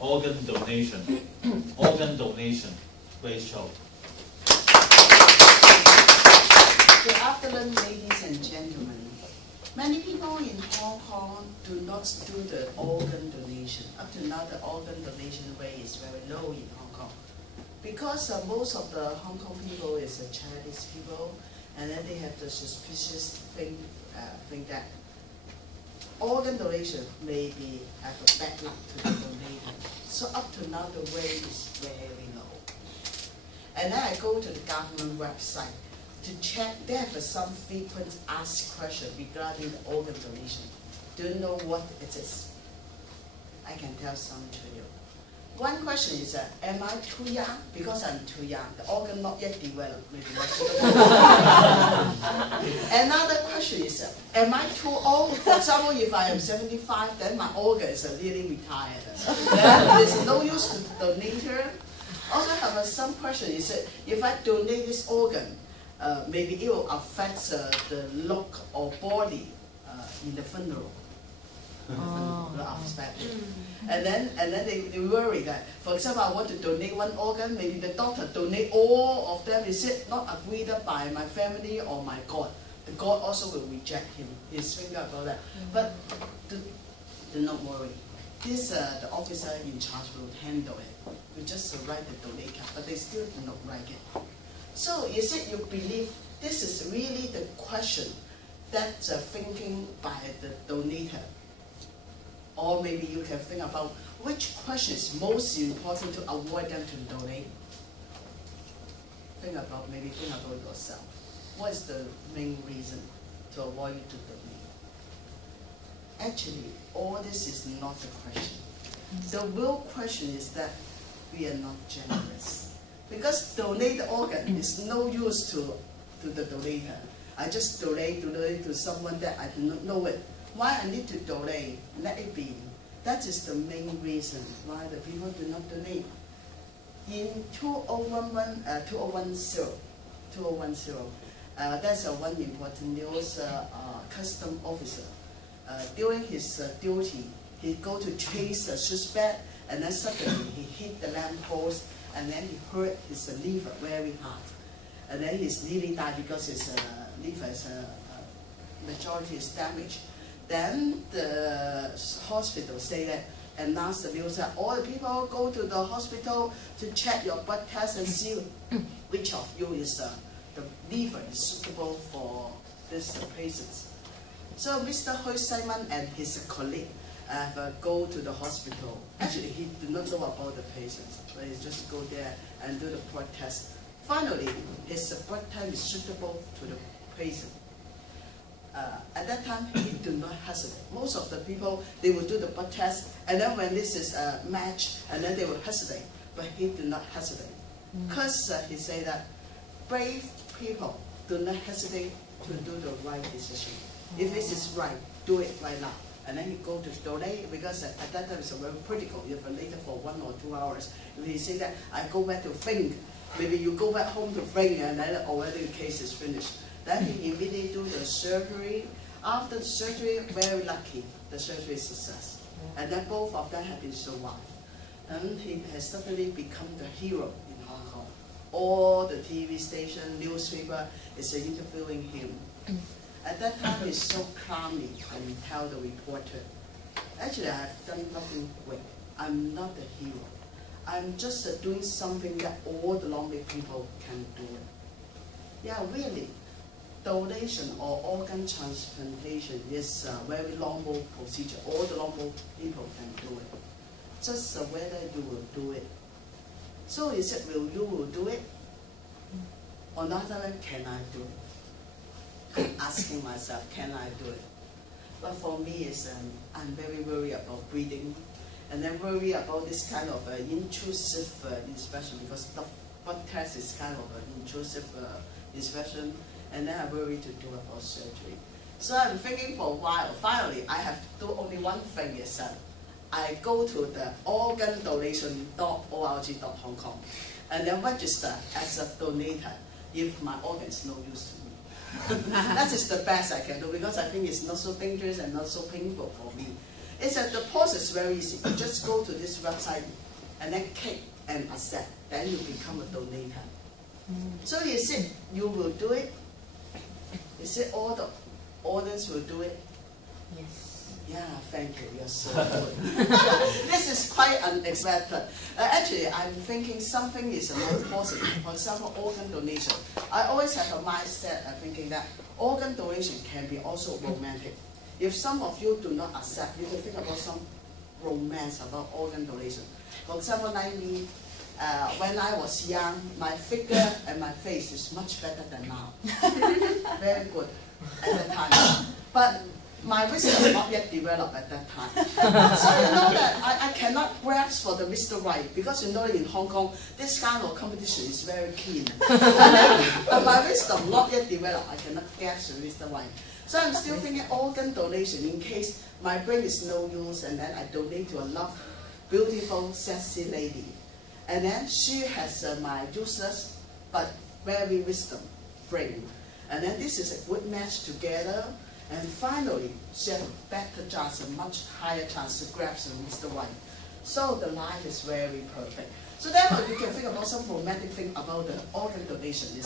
organ donation. Organ donation. Great show. Good afternoon, ladies and gentlemen. Many people in Hong Kong do not do the organ donation. Up to now, the organ donation rate is very low in Hong Kong. Because most of the Hong Kong people is Chinese people, and then they have the suspicious thing that organ donation may be have a bad luck to the donator. So up to now, the rate is very low. And then I go to the government website to check. They have some frequent asked question regarding the organ donation. Do you know what it is? I can tell some to you. One question is, am I too young? Because I'm too young. The organ not yet developed. Maybe not suitable. Another question is, am I too old? For example, if I am 75, then my organ is really retired. Then there's no use to the donator. Also have some question is, if I donate this organ, maybe it will affect the look or body in the funeral. And then they worry that, for example, I want to donate one organ, maybe the doctor donate all of them. Is it not agreed by my family or my God? The God also will reject him. He's thinking about that. But do not worry. This the officer in charge will handle it. We just write the donate card, but they still do not write it. So is it you believe this is really the question that's thinking by the donator? Or maybe you can think about which question is most important to avoid them to donate. Think about yourself. What is the main reason to avoid you to donate? Actually, all this is not the question. The real question is that we are not generous. Because donate the organ is no use to the donator. I just donate to someone that I do not know it. Why I need to donate? Let it be. That is the main reason why the people do not donate. In 2010, that's one important news. Custom officer, during his duty, he go to chase a suspect, and then suddenly he hit the lamp post, and then he hurt his liver very hard, and then he's nearly died because his liver is majority is damaged. Then the hospital say that, announce the news that all the people go to the hospital to check your blood test and see which of you is the liver is suitable for this patient. So Mr. Hui Simon and his colleague go to the hospital. Actually, he did not know about the patient, but he just go there and do the blood test. Finally, his blood test is suitable to the patient. At that time, he did not hesitate. Most of the people, they will do the blood test, and then when this is a match, and then they will hesitate. But he did not hesitate. Because he said that brave people do not hesitate to do the right decision. If this is right, do it right now. And then you go to donate, because at that time it's very critical. You have later for 1 or 2 hours. If you say that, I go back to think, maybe you go back home to think, and then already the case is finished. Then he immediately do the surgery. After the surgery, very lucky, the surgery is success. And then both of them have been survived. And he has suddenly become the hero in Hong Kong. All the TV station, newspaper is interviewing him. At that time, he's so calmly and tell the reporter, actually, I have done nothing great. I'm not the hero. I'm just doing something that all the lonely people can do it. Yeah, really. Donation or organ transplantation is a very normal procedure. All the normal people can do it. Just whether you will do it. So is it you will do it? On the other hand, can I do it? I'm asking myself, can I do it? But for me, I'm very worried about breathing, and then worry about this kind of intrusive inspection, because the blood test is kind of an intrusive inspection. And then I worry to do about surgery. So I'm thinking for a while. Finally, I have to do only one thing is I go to the organdonation.org.Hong Kong and then register as a donator if my organ is no use to me. That is the best I can do, because I think it's not so dangerous and not so painful for me. It's that the process is very easy. You just go to this website and then click and accept. Then you become a donator. So you see, you will do it. You see, all the audience will do it. Yes. Yeah, thank you. You're so good. This is quite unexpected. Actually, I'm thinking something is more positive. For example, organ donation. I always have a mindset thinking that organ donation can be also romantic. If some of you do not accept, you can think about some romance about organ donation. For example, like me, when I was young, my figure and my face is much better than now. Very good at that time. But my wisdom not yet developed at that time. So you know that I cannot grasp for the Mr. Right, because you know in Hong Kong, this kind of competition is very keen. But my wisdom not yet developed, I cannot grasp the Mr. Right. So I'm still thinking organ donation in case my brain is no use, and then I donate to a love, beautiful, sexy lady. And then she has my useless but very wisdom brain. And then this is a good match together. And finally, she has a better chance, a much higher chance to grab some Mr. White. So the life is very perfect. So therefore, you can think about some romantic thing about the organ donation.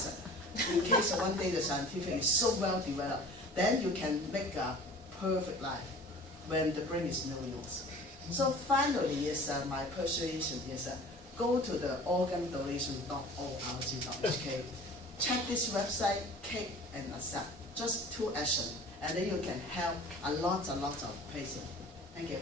In case one day the scientific is so well developed, then you can make a perfect life when the brain is no use. So finally, my persuasion is go to the organdonation.org.hk, check this website, click and accept. Just 2 actions. And then you can help a lot of patients. Thank you.